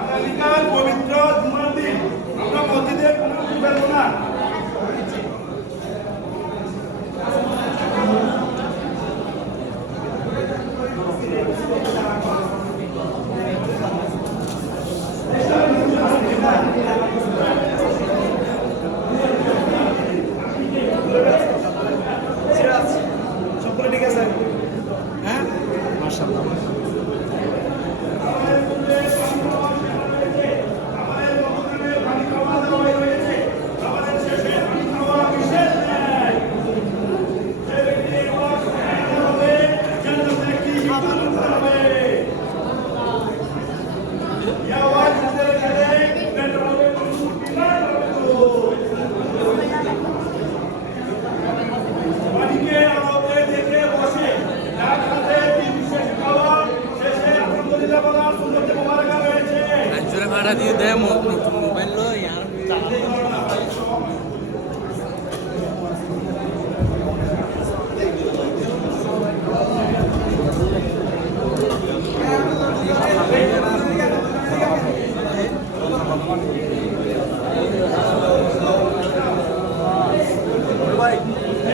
আগামীকাল পবিত্র জুমার দিন আমরা মসজিদে কোনো ফেলবো না। সকলে ঠিক আছে? হ্যাঁ, মাশাআল্লাহ। ভাড়া দিয়ে দেয় মোবাইল লো ইয়ার